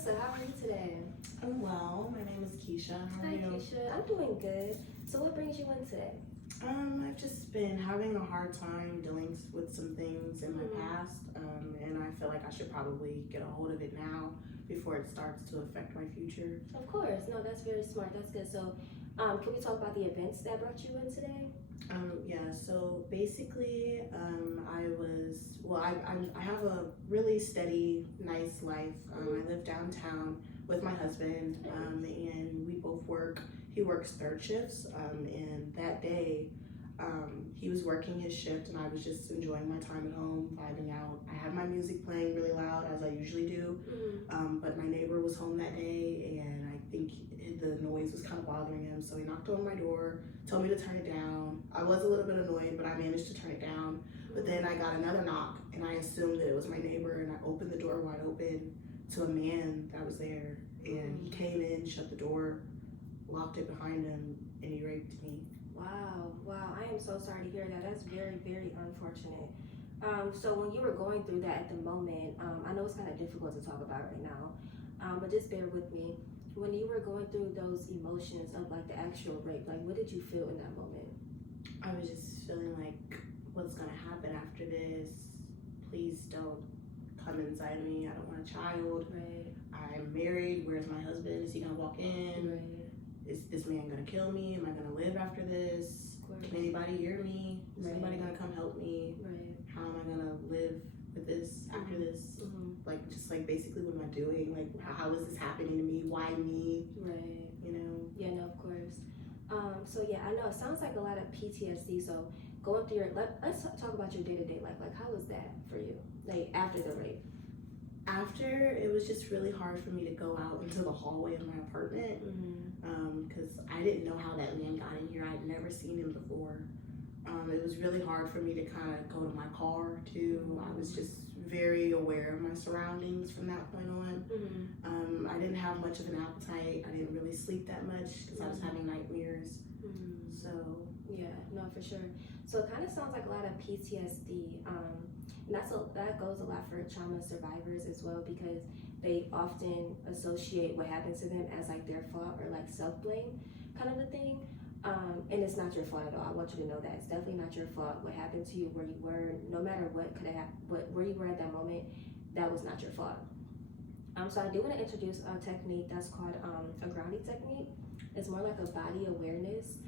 Melissa, how are you today? I'm well. My name is Keisha. How are Hi, you? Keisha. I'm doing good. So, what brings you in today? I've just been having a hard time dealing with some things in my past, and I feel like I should probably get a hold of it now before it starts to affect my future. Of course. No, that's very smart. That's good. So, can we talk about the events that brought you in today? Yeah, so basically, I have a really steady, nice life. I live downtown with my husband, and we both work. He works third shifts, and that day, he was working his shift, and I was just enjoying my time at home, vibing out. I had my music playing really loud, as I usually do, but my neighbor was home that day, and I think the noise was kind of bothering him, so he knocked on my door, told me to turn it down. I was a little bit annoyed, but I managed to turn it down. But then I got another knock, and I assumed that it was my neighbor, and I opened the door wide open to a man that was there, and he came in, shut the door, locked it behind him, and he raped me. Wow. I am so sorry to hear that. That's very, very unfortunate. So when you were going through that at the moment, I know it's kind of difficult to talk about right now, but just bear with me. When you were going through those emotions of like the actual rape, like what did you feel in that moment? I was just feeling like, what's gonna happen after this? Please don't come inside me. I don't want a child. Right. I'm married. Where's my husband? Is he gonna walk in? Right. Is this man gonna kill me? Am I gonna live after this? Of course. Can anybody hear me? Is Right. anybody gonna come help me? Right. How am I gonna live with this after this? Like, just like basically what am I doing? Like, how is this happening to me? Why me? Right. You know? Yeah, no, of course. So yeah, I know it sounds like a lot of PTSD. So going through let's talk about your day to day life. Like, how was that for you? Like after the rape? After, it was just really hard for me to go out into the hallway of my apartment because I didn't know how that man got in here. I'd never seen him before. It was really hard for me to kind of go to my car too. I was just very aware of my surroundings from that point on. I didn't have much of an appetite. I didn't really sleep that much because I was having nightmares. So yeah, no, for sure. So it kind of sounds like a lot of PTSD. And that goes a lot for trauma survivors as well, because they often associate what happened to them as like their fault or like self-blame kind of a thing. And it's not your fault at all. I want you to know that it's definitely not your fault. What happened to you, where you were, no matter what could have happened, where you were at that moment, that was not your fault. So I do want to introduce a technique that's called a grounding technique. It's more like a body awareness.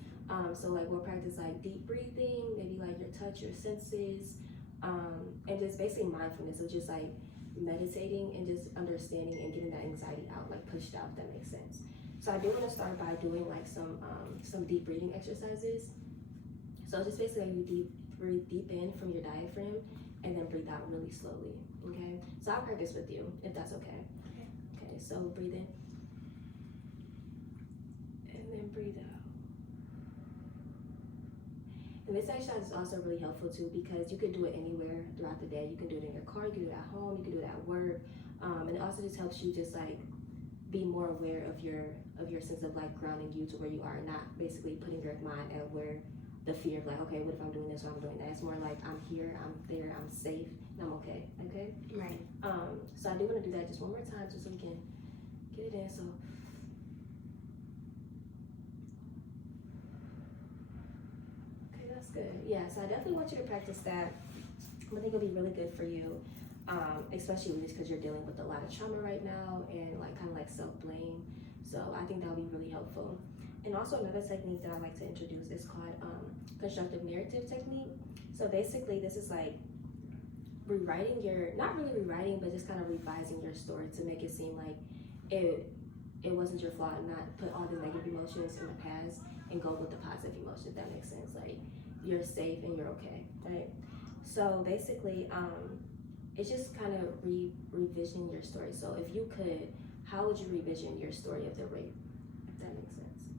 So like we'll practice like deep breathing, maybe like your touch, your senses, and just basically mindfulness. So just like meditating and just understanding and getting that anxiety out, like pushed out, if that makes sense. So I do want to start by doing like some deep breathing exercises. So just basically you breathe deep in from your diaphragm and then breathe out really slowly. Okay. So I'll practice with you if that's okay. Okay. So breathe in and then breathe out. And this exercise is also really helpful too, because you can do it anywhere throughout the day. You can do it in your car, you can do it at home, you can do it at work, and it also just helps you just like be more aware of your sense of like grounding you to where you are, not basically putting your mind at where the fear of like, okay, what if I'm doing this or I'm doing that. It's more like I'm here, I'm there, I'm safe, and I'm okay. Okay. right. So I do want to do that just one more time, just so we can get it in. So. Good. Yeah, so I definitely want you to practice that. I think it'll be really good for you, especially just because you're dealing with a lot of trauma right now and like kind of like self-blame. So I think that'll be really helpful. And also another technique that I like to introduce is called constructive narrative technique. So basically this is like rewriting not really rewriting, but just kind of revising your story to make it seem like it wasn't your fault, and not put all the negative emotions in the past and go with the positive emotions, if that makes sense. Like, you're safe and you're okay, right? So basically, it's just kind of revision your story. So if you could, how would you revision your story of the rape, if that makes sense?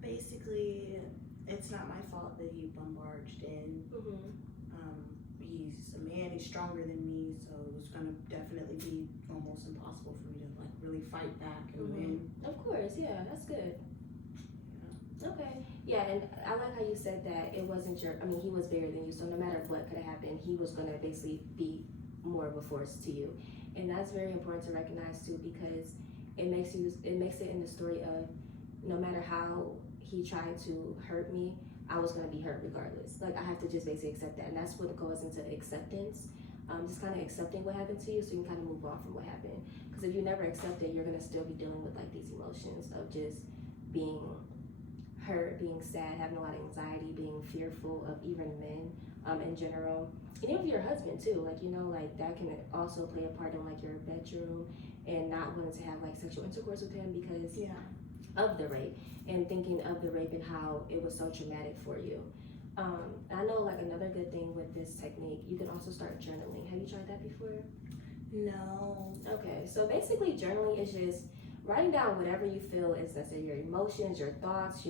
Basically, it's not my fault that he barged in. He's a man, he's stronger than me, so it was gonna definitely be almost impossible for me to like really fight back and win. Of course, yeah, that's good. Okay. Yeah, and I like how you said that it wasn't he was bigger than you, so no matter what could have happened, he was going to basically be more of a force to you. And that's very important to recognize too, because it makes it in the story of no matter how he tried to hurt me, I was gonna be hurt regardless. Like I have to just basically accept that, and that's what goes into acceptance. Just kind of accepting what happened to you, so you can kind of move on from what happened. Because if you never accept it, you're gonna still be dealing with like these emotions of just being hurt, being sad, having a lot of anxiety, being fearful of even men in general, and even your husband too. Like like that can also play a part in like your bedroom and not wanting to have like sexual intercourse with him because of the rape, and thinking of the rape and how it was so traumatic for you. I know like another good thing with this technique, you can also start journaling. Have you tried that before? No. Okay, so basically journaling is just writing down whatever you feel is necessary, your emotions, your thoughts,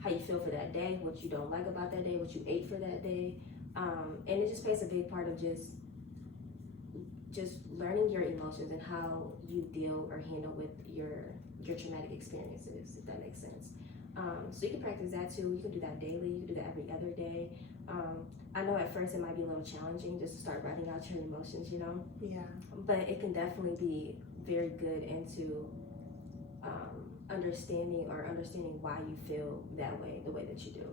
how you feel for that day, what you don't like about that day, what you ate for that day. And it just plays a big part of just learning your emotions and how you deal or handle with your traumatic experiences, if that makes sense. So you can practice that too. You can do that daily. You can do that every other day. I know at first it might be a little challenging just to start writing out your emotions, Yeah. but it can definitely be very good into understanding why you feel that way, the way that you do.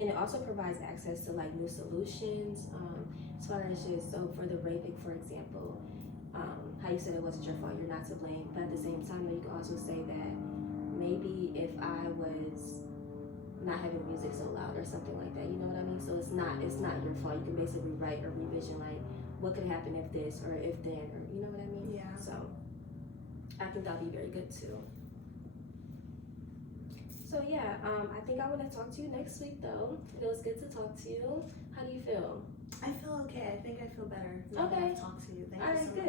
And it also provides access to like new solutions, as far as just, so for the raping, for example, how you said it wasn't your fault, you're not to blame, but at the same time, you can also say that maybe if I was not having music so loud or something like that, you know what I mean? So it's not your fault. You can basically write or revision like what could happen if this or if then, or you know what I mean? Yeah. So I think that'll be very good too. So yeah, I think I want to talk to you next week though. It was good to talk to you. How do you feel? I feel okay. I think I feel better now that Okay. I've talked to you. Thank All you right, so good. much.